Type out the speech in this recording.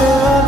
love.